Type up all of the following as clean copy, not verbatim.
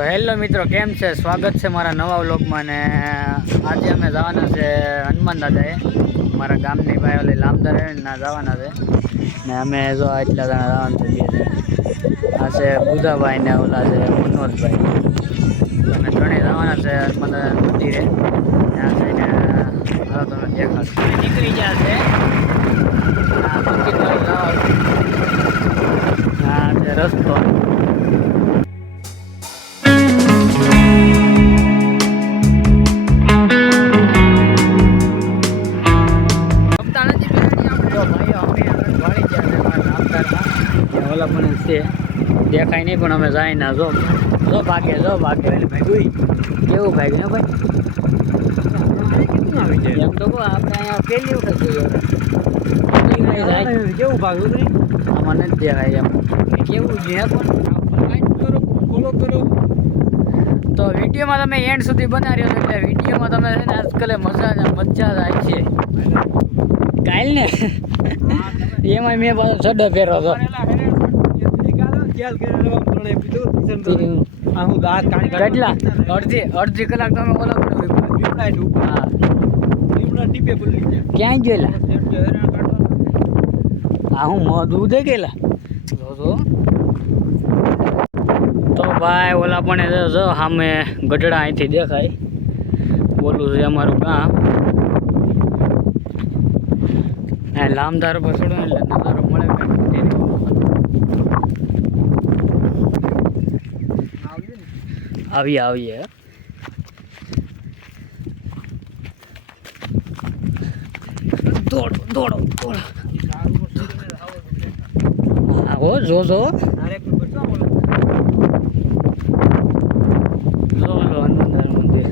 તો હેલો મિત્રો, કેમ છે? સ્વાગત છે મારા નવા વ્લોગમાં. ને આજે અમે જવાના છે હનુમાન દાદાએ, મારા ગામની ભાઈ ઓલી લામદાર ના જવાના છે. ને અમે જો એટલા જણા જવાના છે. આ છે બુધાભાઈ ને ઓલા છે મનોજભાઈ. અમે ત્રણેય જવાના છે હનુમાન દાદા મંદિરે. ત્યાં જઈને હાલો તમે દેખાડો. નીકળી ગયા છે મંદિર જવાનું. હા છે રસ્તો. ઓલા પણ છે દેખાય નહીં, પણ અમે જાય ના જો ભાગે ભાઈ કેવું ભાગ્યું ભાઈ. એમ તો આપણે અહીંયા પહેલી વખત જોયું કેવું ભાગ્યું આમાં નથી દેખાય એમ કેવું છે. પણ તો વિડીયોમાં તમે એન્ડ સુધી બનાવ્યો છો, એટલે વિડીયોમાં તમે છે ને આજકાલ મજા જાય છે. કાલ ને એમાં મેં પાછો ચડ્ડો પહેરો હતો. કેટલા અડધી કલાક તમે ઓલા ક્યાંય ગયેલા? હા હું મોઢું દે ગયેલા તો ભાઈ ઓલા પણ જો સામે ગઢડા અહીંથી દેખાય. બોલું છે અમારું ગામ. લામધાર પર છોડો એટલે નજારો મળે. આવીએ દોડો આવો જો મંદિર.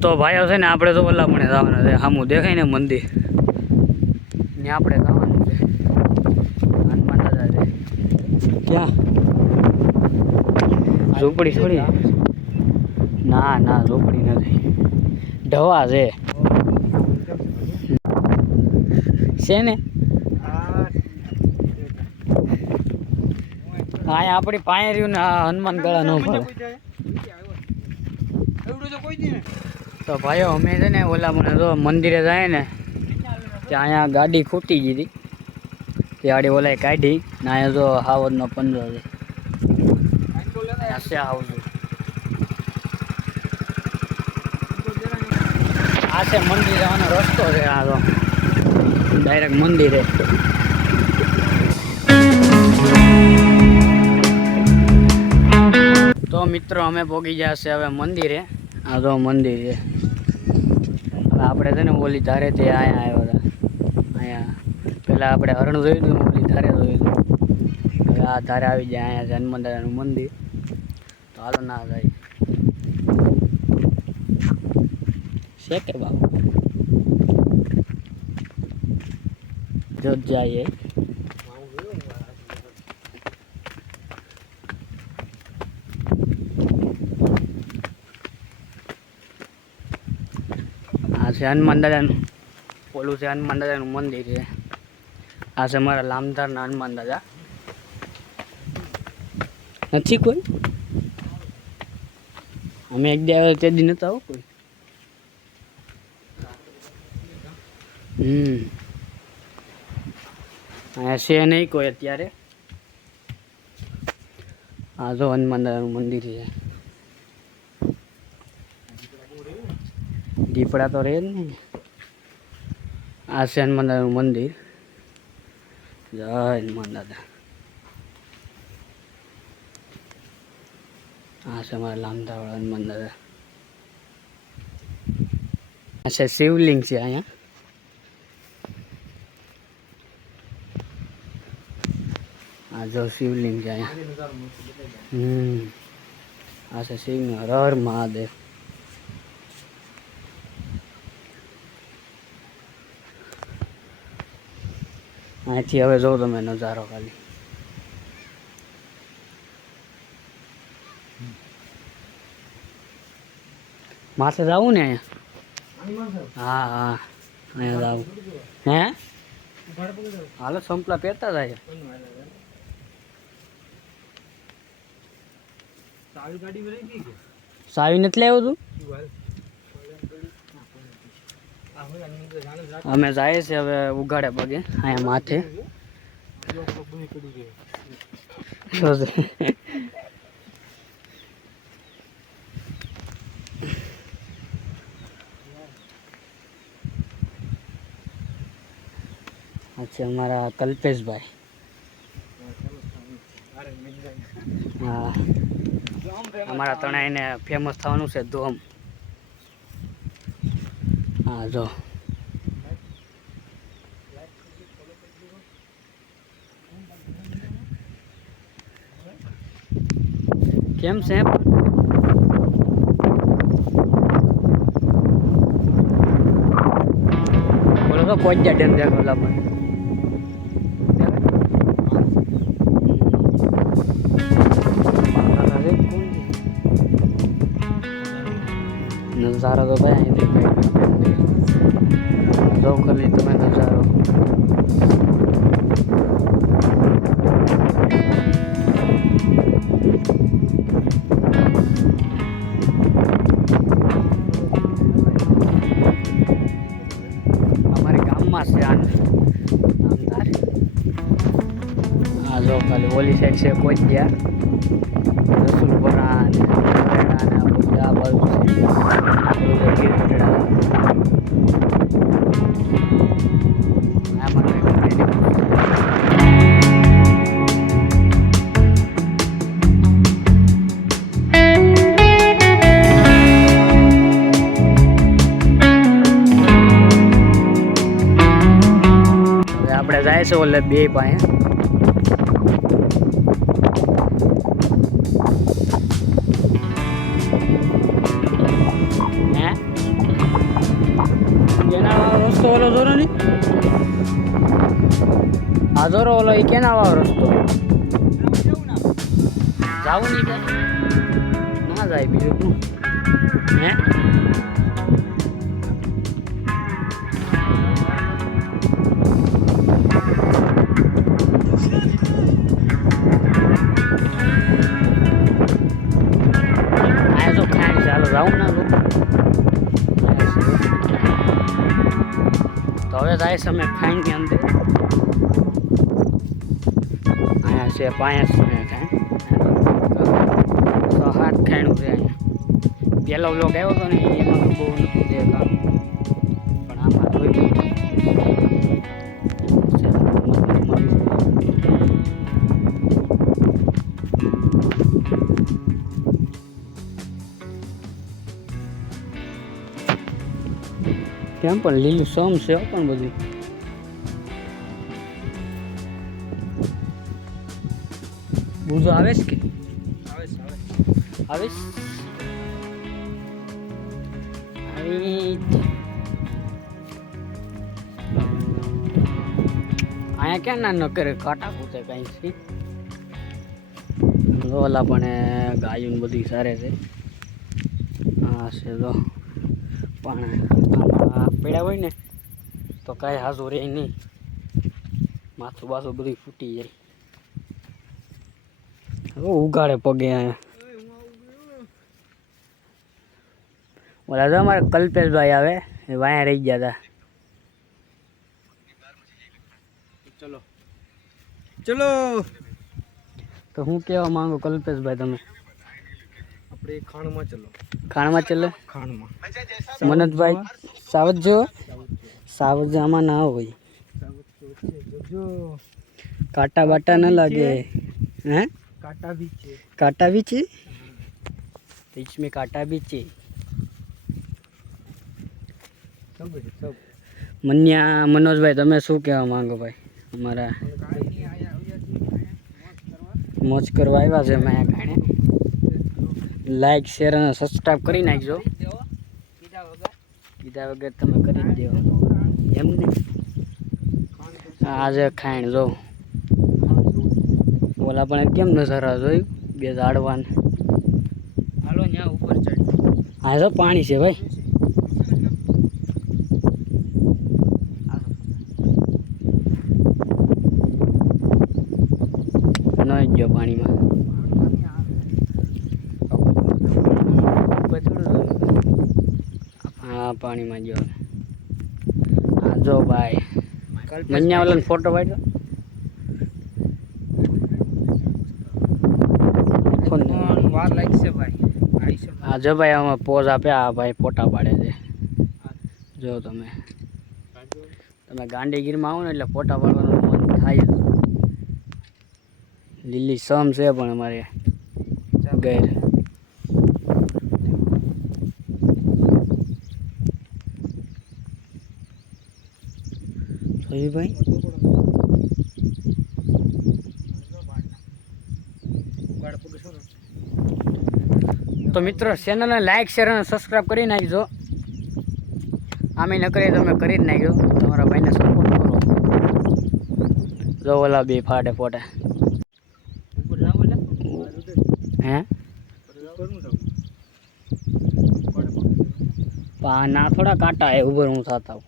તો ભાઈઓ છે ને આપણે તો ઓલા પણ જવાના છે. સામું દેખાય ને મંદિર ને આપણે જવાનું છે હનુમાન દાદા છે. ક્યાં ઝૂંપડી થોડી? ના ઝૂંપડી નથી, ઢવા છે ને. હા આપણી પાસે રહ્યું ને હનુમાન ગળા ન પડે. તો ભાઈઓ અમે છે ને ઓલા મને જો મંદિરે જાય ને ત્યાં અહીંયા ગાડી ખૂટી ગઈ હતી, તે ગાડી ઓલાએ કાઢી ને અહીંયા જો હાવજનો 15 છે આવજો. આ છે મંદિર જવાનો રસ્તો છે. આ તો ડાયરેક્ટ મંદિરે. તો મિત્રો અમે પહોંચી ગયા છે હવે મંદિરે. આ તો મંદિર છે. હવે આપણે છે ને ઓલી ધારે તે અહીંયા આવ્યા હતા. અહીંયા પહેલાં આપણે હરણ જોયું હતું, ઓલી ધારે જોયું હતું. હવે આ ધારે આવી જાય. અહીંયા છે હનુમાન દાદાનું મંદિર. તો હાલો ના જાય છે કે બાબુ જો જઈએ. આ છે હનુમાન દાદાનું ઓલું છે હનુમાન દાદાનું મંદિર છે. આ છે મારા લામધારના હનુમાન દાદા. નથી કોઈ? અમે એક દી આવ્યો તે દી નતા આવો કોઈ. અહીંયા છે નહીં કોઈ અત્યારે. આ જો હનુમાન દાદાનું મંદિર છે. દીપડા તો રહે જ ને. આ છે હનુમાન દાદાનું મંદિર. જય હનુમાન દાદા. આ છે મારા લામધાવાળા હનુમાન દાદા. આ છે શિવલિંગ છે અહીંયા. આ જો શિવલિંગ છે અહીંયા. આ છે શિવલિંગ. હર હર મહાદેવ. અહીંથી હવે જો તમે નજારો ખાલી. માથે જવું ને અહીંયા? હા અહીંયા જવું. હે હાલો સંપલા પહેરતા જાય. સાવી નથી લાવ્યો તું? અમે જાય છે હવે ઉગાડે પગે અહીંયા માથે. અચ્છા અમારા કલ્પેશભાઈ. હા અમારા તણાઈને ફેમસ થવાનું છે ધોમ. હા જો કેમ છે બોલો તો કોઈ જ ડેમ દેખો લાભ નજારો તો ભાઈ અહીંથી જો ખાલી તમે નજારો. અમારે ગામમાં છે આમદાર. હા જો ખાલી ઓલી સાઈડ છે કોચિયા રસુલપરા ને આ બાજુ છે આપણે જાય છે ઓલે બે પાસે. રસ્તો ઓલો જોરો ની આ જોરો ઓલો એ કેના વાળો રસ્તો જાવું નહીં કઈ ના જાય બીજું શું હે. આ તો ખાઈ ચાલો જાવું ના તો હવે જાય છે અમે ખાઈની અંદર. અહીંયા છે 5 ખાઈ 7 ખાઈનું છે અહીંયા. પહેલો વ્લોગ આવ્યો હતો ને એમાં તો બહુ નહોતું દેખાતું પણ આમાં જોઈ કેમ પણ લીલું સમ છે પણ બધું. બુજો આવે છે કે આવે અહીંયા ક્યાં ના ન કરે કાંટા કૂતે કઈ છે. ઓલા પણ ગાયું બધી સારે છે. હા છે તો પણ આમાં પડ્યા હોય ને તો કાંઈ હાજુ રહે નહીં. માથું બાથું બધું ફૂટી જાય. ઉગાડે પગે અહીંયા. ઓલા તો અમારે કલ્પેશભાઈ આવે એ વાયા રહી ગયા હતા. ચલો ચલો તો હું કહેવા માંગુ કલ્પેશભાઈ તમે? આપણે ખાણમાં ચલો. ખાણમાં ચલો. ખાણમાં મનોજભાઈ સાવજ જો સાવજ આમાં ના હોય. કાંટા બાટા ન લાગે. હે काटा भी છે. काटा भी છે तो इसमें काटा भी છે. सब મન્યા મનોજભાઈ તમે શું કહેવા માંગો ભાઈ? અમારા મોજ કરવા આવ્યા છે મેં કારણે. લાઈક શેર અને સબસ્ક્રાઈબ કરી નાખજો. કીધા વગર તમે કરી જ દો એમ ને. આજે ખાઈણ જો ઓલા પણ કેમ નજારા જોયું બે ઝાડવાન. હાલો ત્યાં ઉપર ચડી. હા તો પાણી છે ભાઈ. ન ગયો પાણીમાં પાણીમાં જો આ જો ભાઈ મન્યા વાળાનો ફોટો પાડ્યો વાર લાગશે ભાઈ. આ જો ભાઈ આમાં પોઝ આપ્યા આ ભાઈ ફોટા પાડે છે જો તમે ગાંધીગીરમાં આવો ને એટલે ફોટા પાડવાનું મન થાય જ. લીલી સમ છે પણ અમારે ગેર ભાઈ તો મિત્રો ચેનલને લાઈક શેર અને સબસ્ક્રાઈબ કરી નાખજો. આમે ન કરીએ તમે કરી જ નાખજો. તમારા ભાઈને સપોર્ટ કરો. જો ઓલા બે ફાટે ફોટે હે ના થોડા કાંટા હે ઉપર હું થતા હું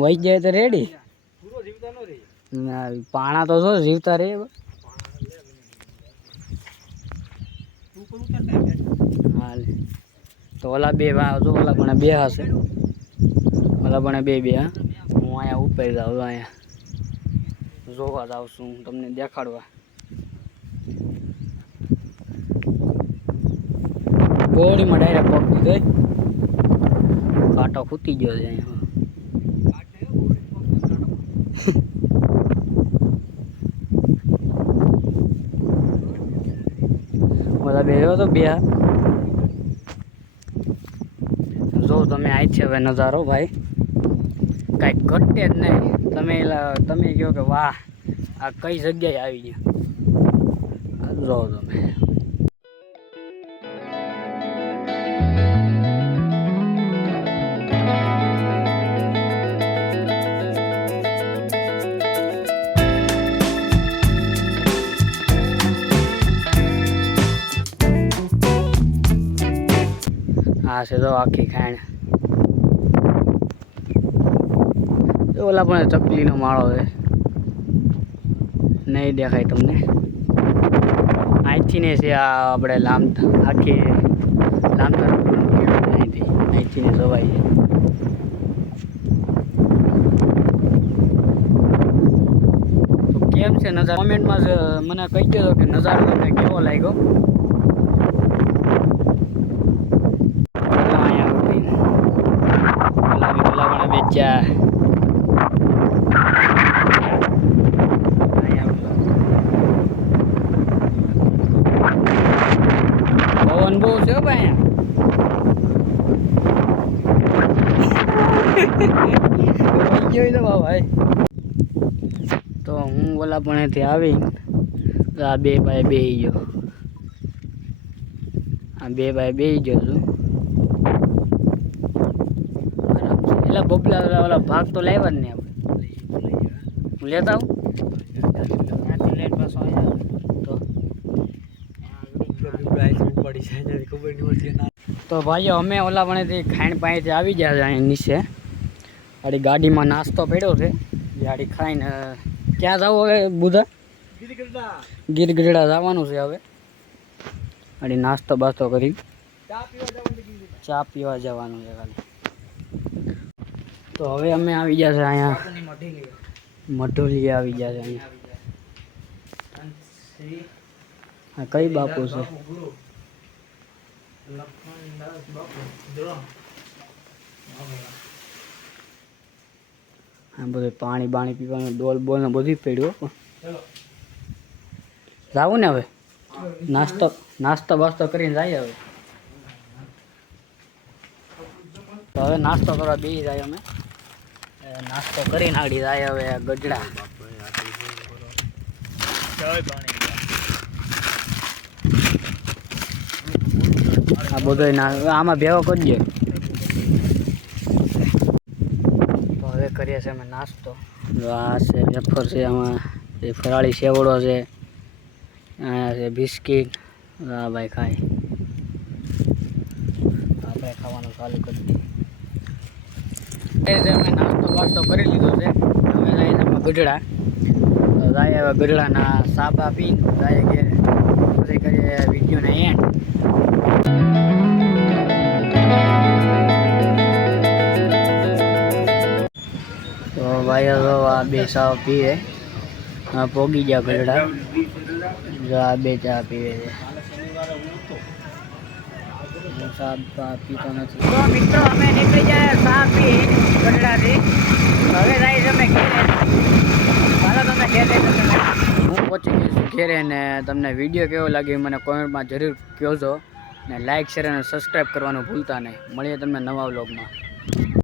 વહી જાય તો રેડી. પાણા તો જો જીવતા રે. તો ઓલા બે જો ઓલા પણ બે હશે. ઓલા પણ બે હા. હું અહીંયા ઉપર જાઉં અહીંયા જોવા જાઉં છું તમને દેખાડવા. ગોળીમાં ડાયરેક્ટ પગ દીધો કાંટો ખૂટી ગયો છે અહીંયા. બધા બે તો બે જો તમે આજ છે હવે નજારો ભાઈ કાંઈ ઘટે જ નહીં. તમે કહો કે વાહ આ કઈ જગ્યાએ આવી ગયા જો તમે. આ છે તો આખી ખાણ. ઓલા પણ ચકલીનો માળો છે નહીં દેખાય તમને. અહીંથી ને છે આ આપણે આખી લાંબતર અહીંથી ને સવાઈ છે. તો કેમ છે નજારો કોમેન્ટમાં મને કહી દેજો કે નજારો તમને કેવો લાગ્યો. પવન બહુ છે ભાઈ. ભાઈ તો હું ઓલા પણ આવી આ બે ભાઈ બેસી ગયો. આ બે ભાઈ બેસી ગયો છું. એટલે બબલા ઓલા ભાગ તો લાવ્યા જ ને આપણે હું લેતા આવું તો ભાઈઓ અમે ઓલા પણેથી ખાઈણ પાસેથી આવી ગયા છે અહીં નીચે. આડી ગાડીમાં નાસ્તો પડ્યો છે. ગાડી ખાઈને ક્યાં જવું હવે બુધા ગીરગઢડા જવાનું છે હવે. આડી નાસ્તો બાસ્તો કરી ચા પીવા જવાનું છે ખાલી. તો હવે અમે આવી ગયા છે અહીંયા મઢોલી આવી ગયા છે અહીંયા. હા કઈ બાપુ છે? હા બધું પાણી બાણી પીવાનું ડોલ બોલ ને બધું પડ્યું. જાવું ને હવે નાસ્તો બાસ્તો કરીને જાય હવે. તો હવે નાસ્તો કરવા બેસી જાય અમે. નાસ્તો કરીને આગળ જાય હવે ગઢડા. આ બધો આમાં ભેગો કરજે. તો હવે કરીએ છીએ અમે નાસ્તો. આ છે વેફર છે, આમાં એ ફરાળી સેવડો છે, અહીંયા છે બિસ્કીટ. હા ભાઈ ખાય આપણે ખાવાનું ચાલુ કરી દઈએ. અમે નાસ્તો બાસ્તો કરી લીધો છે. હવે જાય અમે ગઢડા. જાય હવે ગઢડાના સાબા પીને જાય ઘેર. પછી કરીએ વિડીયોને એન્ડ. ભાઈઓ જો આ બે ચા પીવે, પોગી ગયા ગઢડા, જો આ બે ચા પીવે છે. હું ચા પીતો નથી. તો મિત્રો અમે નીકળી જાય ચા પી ગઢડાથી, હવે જાય છે અમે ઘેરે. હાલો તમે ઘેરે, હું પહોંચી જઈશું ઘેરે ને તમને વિડીયો કેવો લાગ્યો મને કોમેન્ટમાં જરૂર કહેજો ને લાઇક શેર અને સબસ્ક્રાઈબ કરવાનું ભૂલતા નહીં. મળીએ તમને નવા વ્લોગમાં.